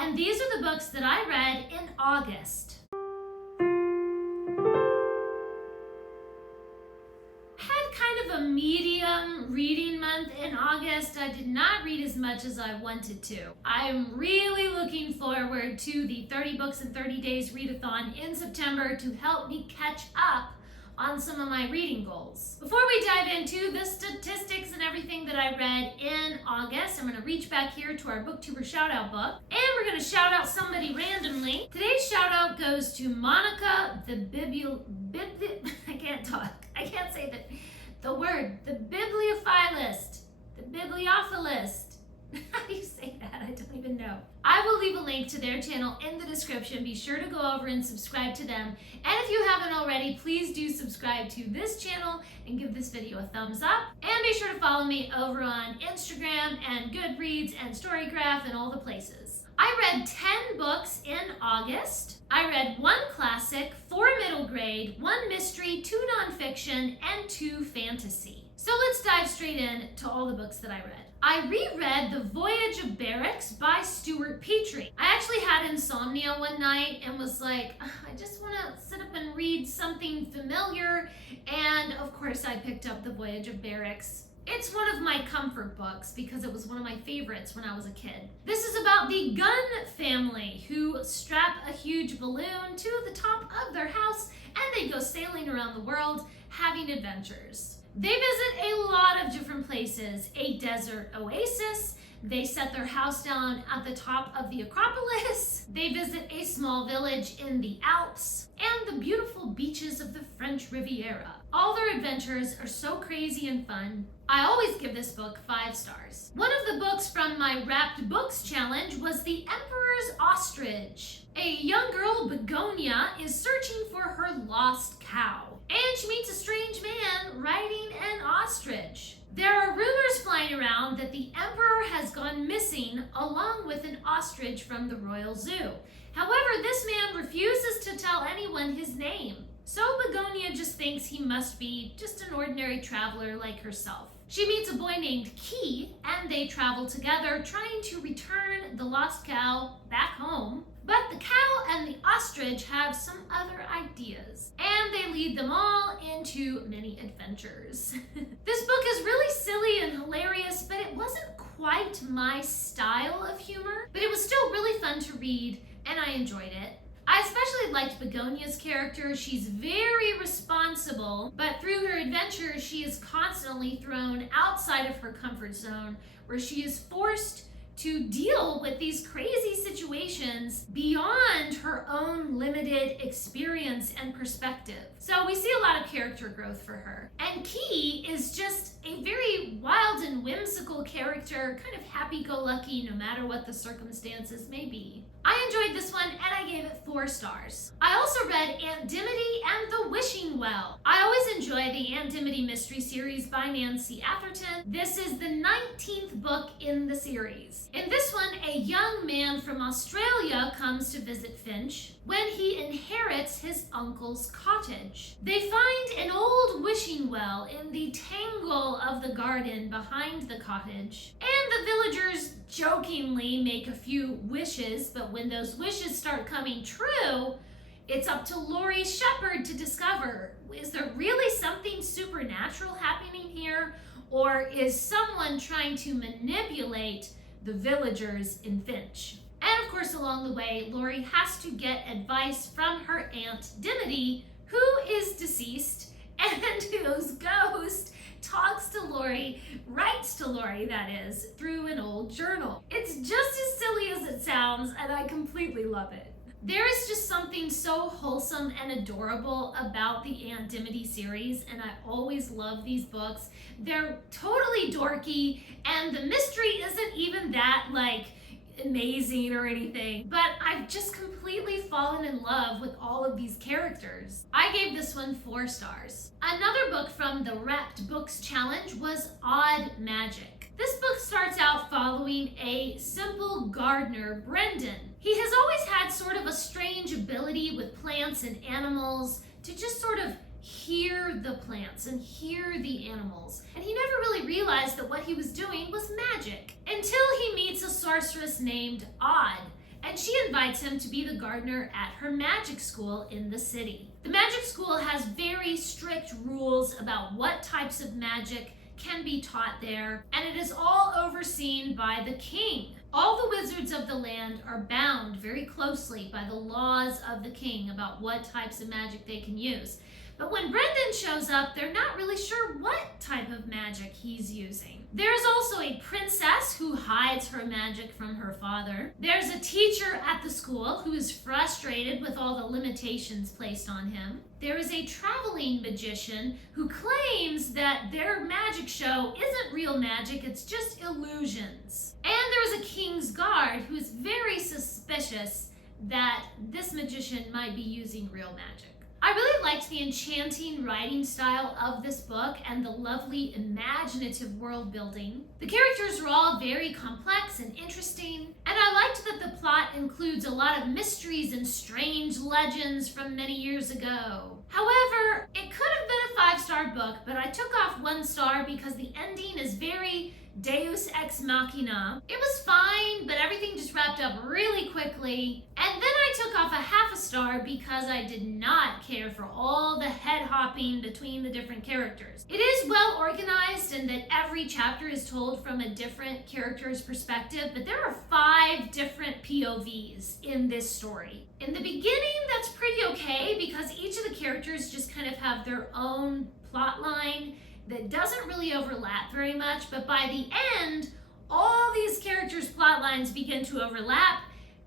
and these are the books that I read in August. Kind of a medium reading month in August. I did not read as much as I wanted to. I'm really looking forward to the 30 Books in 30 Days readathon in September to help me catch up on some of my reading goals. Before we dive into the statistics and everything that I read in August, I'm going to reach back here to our Booktuber Shoutout book, and we're going to shout out somebody randomly. Today's shout out goes to Monica, the I can't talk. I can't say that. The word, the bibliophilist, the bibliophilist. How do you say that? I don't even know. I will leave a link to their channel in the description. Be sure to go over and subscribe to them. And if you haven't already, please do subscribe to this channel and give this video a thumbs up. And be sure to follow me over on Instagram and Goodreads and Storycraft and all the places. I read 10 books in August. I read 1 classic, 4 middle grade, 1 mystery, 2 nonfiction, and 2 fantasy. So let's dive straight in to all the books that I read. I reread The Voyage of Barracks by Stuart Petrie. I actually had insomnia one night and was like, I just want to sit up and read something familiar. And of course I picked up The Voyage of Barracks. It's one of my comfort books because it was one of my favorites when I was a kid. This is about the Gunn family who strap a huge balloon to the top of their house and they go sailing around the world having adventures. They visit a lot of different places, a desert oasis. They set their house down at the top of the Acropolis. They visit a small village in the Alps and the beautiful beaches of the French Riviera. All their adventures are so crazy and fun. I always give this book 5 stars. One of the books from my Wrapped Books challenge was The Emperor's Ostrich. A young girl, Begonia, is searching for her lost cow, and she meets a strange man riding an ostrich. There are rumors flying around that the emperor has gone missing along with an ostrich from the royal zoo. However, this man refuses to tell anyone his name. So Begonia just thinks he must be just an ordinary traveler like herself. She meets a boy named Key, and they travel together trying to return the lost cow back home. But the cow and the ostrich have some other ideas, and they lead them all into many adventures. This book is really silly and hilarious, but it wasn't quite my style of humor, but it was still really fun to read, and I enjoyed it. I especially liked Begonia's character. She's very responsible, but through her adventures, she is constantly thrown outside of her comfort zone, where she is forced to deal with these crazy situations beyond her own limited experience and perspective. So we see a lot of character growth for her. And Key is just a very wild and whimsical character, kind of happy-go-lucky no matter what the circumstances may be. I enjoyed this one and I gave it 4 stars. I also read Aunt Dimity and the Wishing Well. I always enjoy the Aunt Dimity mystery series by Nancy Atherton. This is the 19th book in the series. In this one, a young man from Australia comes to visit Finch when he inherits his uncle's cottage. They find an old wishing well in the tangle of the garden behind the cottage, and the villagers jokingly make a few wishes, but when those wishes start coming true, it's up to Laurie Shepherd to discover, is there really something supernatural happening here, or is someone trying to manipulate the villagers in Finch? And of course, along the way, Laurie has to get advice from her Aunt Dimity, who is deceased and whose ghost talks to Laurie, writes to Laurie, that is, through an old journal. It's just as silly as it sounds, and I completely love it. There is just something so wholesome and adorable about the Aunt Dimity series, and I always love these books. They're totally dorky, and the mystery isn't even that, amazing or anything, but I've just completely fallen in love with all of these characters. I gave this one 4 stars. Another book from the Wrapped Books challenge was Odd Magic. This book starts out following a simple gardener, Brendan. He has always had sort of a strange ability with plants and animals to just sort of hear the plants and hear the animals. And he never really realized that what he was doing was magic until he meets a sorceress named Odd. and she invites him to be the gardener at her magic school in the city. The magic school has very strict rules about what types of magic can be taught there, and it is all overseen by the king. All the wizards of the land are bound very closely by the laws of the king about what types of magic they can use. But when Brendan shows up, they're not really sure what type of magic he's using. There's also a princess who hides her magic from her father. There's a teacher at the school who is frustrated with all the limitations placed on him. There is a traveling magician who claims that their magic show isn't real magic, it's just illusions. And there's a king's guard who is very suspicious that this magician might be using real magic. I really liked the enchanting writing style of this book and the lovely imaginative world building. The characters were all very complex and interesting, and I liked that the plot includes a lot of mysteries and strange legends from many years ago. However, it could have been a 5-star book, but I took off 1 star because the ending is very Deus Ex Machina. It was fine, but everything just wrapped up really quickly. And then I took off a 1/2 star because I did not care for all the head hopping between the different characters. It is well organized in that every chapter is told from a different character's perspective, but there are 5 different POVs in this story. In the beginning, that's pretty okay because each of the characters just kind of have their own plot line that doesn't really overlap very much, but by the end, all these characters' plot lines begin to overlap,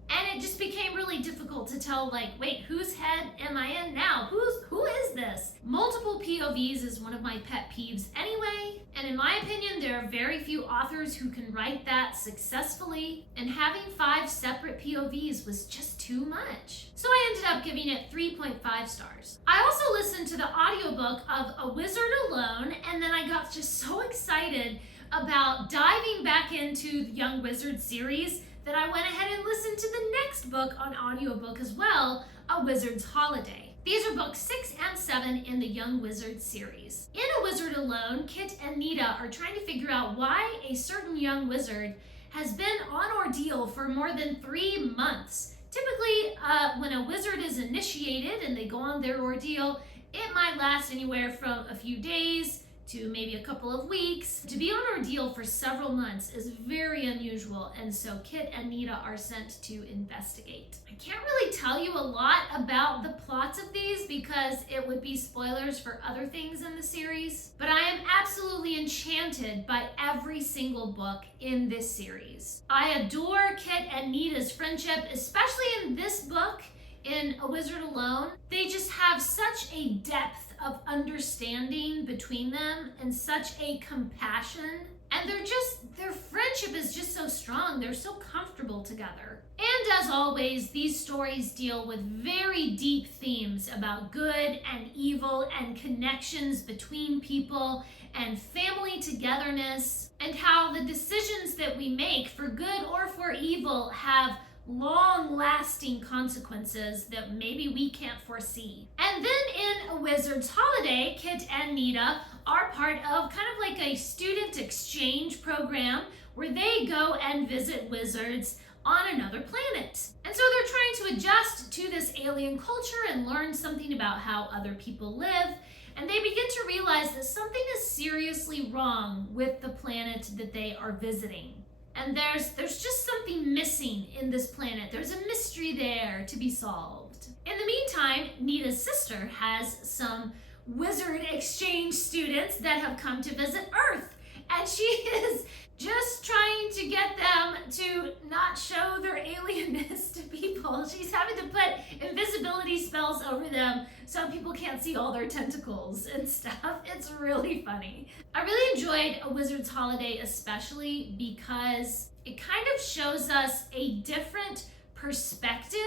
and it just became really difficult to tell, like, wait, whose head am I in now? Who is this? Multiple POVs is one of my pet peeves anyway, and in my opinion, there are very few authors who can write that successfully, and having 5 separate POVs was just too much. So I ended up giving it 3.5 stars. I also listened to the audiobook of A Wizard Alone, and then I got just so excited about diving back into the Young Wizard series that I went ahead and listened to the next book on audiobook as well, A Wizard's Holiday. These are books 6 and 7 in the Young Wizard series. In A Wizard Alone, Kit and Nita are trying to figure out why a certain young wizard has been on ordeal for more than 3 months. Typically, when a wizard is initiated and they go on their ordeal, it might last anywhere from a few days to maybe a couple of weeks. To be on ordeal for several months is very unusual, and so Kit and Nita are sent to investigate. I can't really tell you a lot about the plots of these because it would be spoilers for other things in the series, but I am absolutely enchanted by every single book in this series. I adore Kit and Nita's friendship, especially in this book, in A Wizard Alone. They just have such a depth of understanding between them and such a compassion, and their friendship is just so strong. They're so comfortable together. And as always, these stories deal with very deep themes about good and evil and connections between people and family togetherness, and how the decisions that we make for good or for evil have long-lasting consequences that maybe we can't foresee. And then in A Wizard's Holiday, Kit and Nita are part of kind of like a student exchange program where they go and visit wizards on another planet. And so they're trying to adjust to this alien culture and learn something about how other people live. And they begin to realize that something is seriously wrong with the planet that they are visiting. And there's just something missing in this planet. There's a mystery there to be solved. In the meantime, Nita's sister has some wizard exchange students that have come to visit Earth. And she is just trying to get them to not show their alienness to people. She's having to put invisibility spells over them so people can't see all their tentacles and stuff. It's really funny. I really enjoyed A Wizard's Holiday, especially because it kind of shows us a different perspective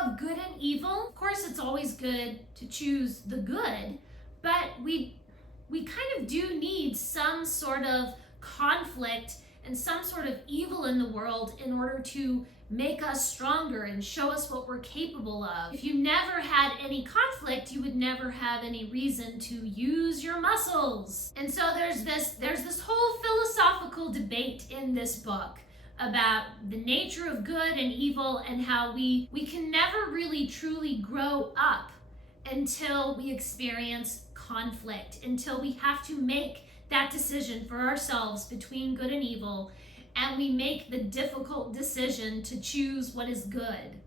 of good and evil. Of course, it's always good to choose the good, but we kind of do need some sort of conflict and some sort of evil in the world in order to make us stronger and show us what we're capable of. If you never had any conflict, you would never have any reason to use your muscles. And so there's this whole philosophical debate in this book about the nature of good and evil and how we can never really truly grow up until we experience conflict, until we have to make that decision for ourselves between good and evil, and we make the difficult decision to choose what is good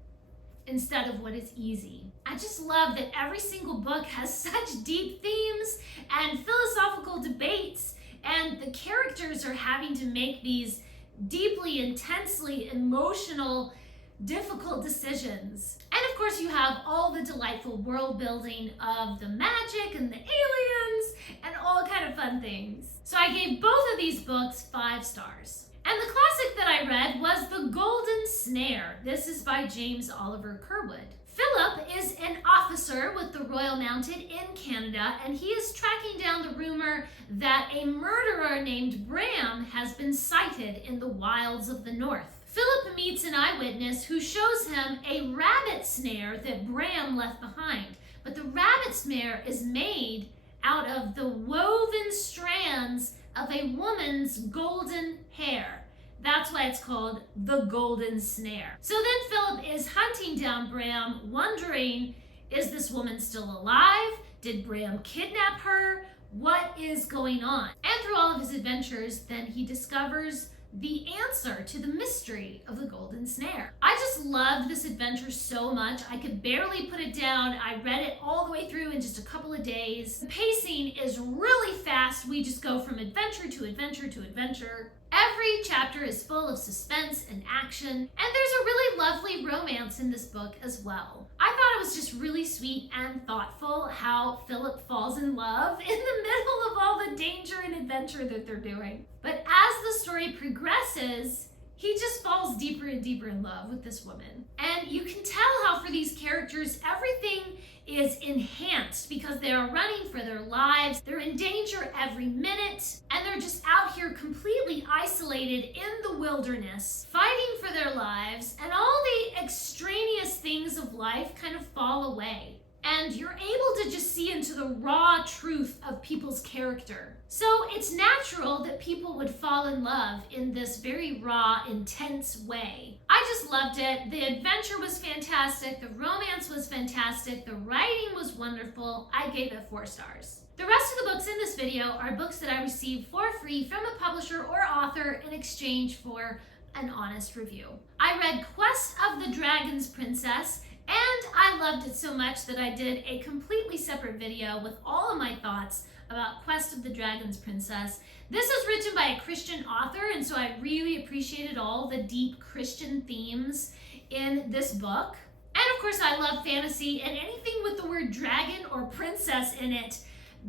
instead of what is easy. I just love that every single book has such deep themes and philosophical debates, and the characters are having to make these deeply, intensely emotional, difficult decisions. And of course you have all the delightful world building of the magic and the aliens and all kind of fun things. So I gave both of these books 5 stars. And the classic that I read was The Golden Snare. This is by James Oliver Curwood. Philip is an officer with the Royal Mounted in Canada, and he is tracking down the rumor that a murderer named Bram has been sighted in the wilds of the north. Philip meets an eyewitness who shows him a rabbit snare that Bram left behind, but the rabbit snare is made out of the woven strands of a woman's golden hair. That's why it's called The Golden Snare. So then Philip is hunting down Bram, wondering, is this woman still alive? Did Bram kidnap her? What is going on? And through all of his adventures, then he discovers the answer to the mystery of the Golden Snare. I just loved this adventure so much. I could barely put it down. I read it all the way through in just a couple of days. The pacing is really fast. We just go from adventure to adventure to adventure. Every chapter is full of suspense and action, and there's a really lovely romance in this book as well. I thought it was just really sweet and thoughtful how Philip falls in love in the middle of all the danger and adventure that they're doing. But as the story progresses, he just falls deeper and deeper in love with this woman. And you can tell how for these characters, everything is enhanced because they are running for their lives. They're in danger every minute, and they're just out here completely isolated in the wilderness, fighting for their lives, and all the extraneous things of life kind of fall away. And you're able to just see into the raw truth of people's character. So it's natural that people would fall in love in this very raw, intense way. I just loved it. The adventure was fantastic. The romance was fantastic. The writing was wonderful. I gave it 4 stars. The rest of the books in this video are books that I received for free from a publisher or author in exchange for an honest review. I read Quest of the Dragon's Princess, and I loved it so much that I did a completely separate video with all of my thoughts about Quest of the Dragon's Princess. This is written by a Christian author, and so I really appreciated all the deep Christian themes in this book. And of course, I love fantasy, and anything with the word dragon or princess in it,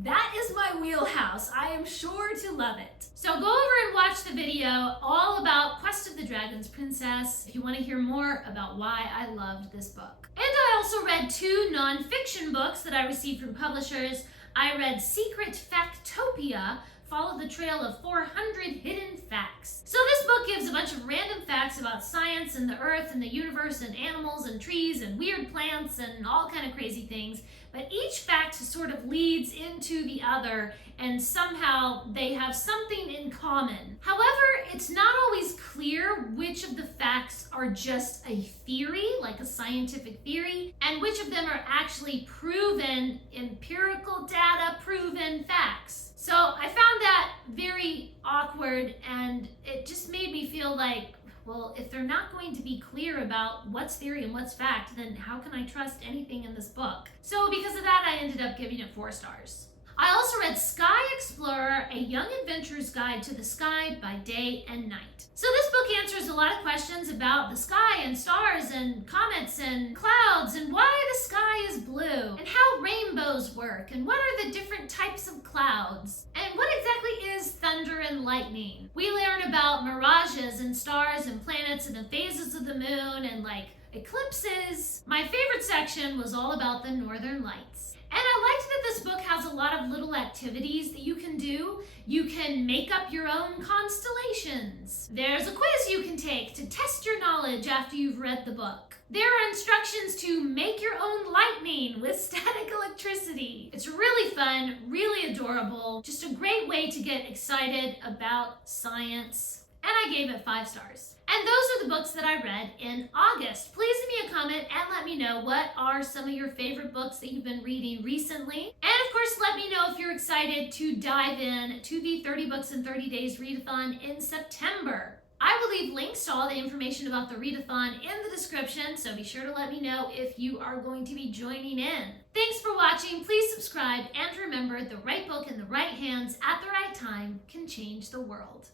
that is my wheelhouse. I am sure to love it. So go over and watch the video all about Quest of the Dragon's Princess if you want to hear more about why I loved this book. And I also read 2 nonfiction books that I received from publishers. I read Secret Factopia, Follow the Trail of 400 Hidden Facts. So this book gives a bunch of random facts about science and the earth and the universe and animals and trees and weird plants and all kind of crazy things. But each fact sort of leads into the other, and somehow they have something in common. However, it's not always clear which of the facts are just a theory, like a scientific theory, and which of them are actually proven, empirical data, proven facts. So I found that very awkward, and it just made me feel like, well, if they're not going to be clear about what's theory and what's fact, then how can I trust anything in this book? So because of that, I ended up giving it 4 stars. I also read Sky Explorer, A Young Adventurer's Guide to the Sky by Day and Night. So this book answers a lot of questions about the sky and stars and comets and clouds and why the sky is blue and how rainbows work and what are the different types of clouds and what exactly is thunder and lightning. We learn about mirages and stars and planets and the phases of the moon and like eclipses. My favorite section was all about the northern lights. And I liked that this book has a lot of little activities that you can do. You can make up your own constellations. There's a quiz you can take to test your knowledge after you've read the book. There are instructions to make your own lightning with static electricity. It's really fun, really adorable, just a great way to get excited about science. And and I gave it 5 stars. And those are the books that I read in August. Please leave me a comment and let me know what are some of your favorite books that you've been reading recently. And of course, let me know if you're excited to dive in to the 30 Books in 30 Days readathon in September. I will leave links to all the information about the readathon in the description, so be sure to let me know if you are going to be joining in. Thanks for watching. Please subscribe, and remember, the right book in the right hands at the right time can change the world.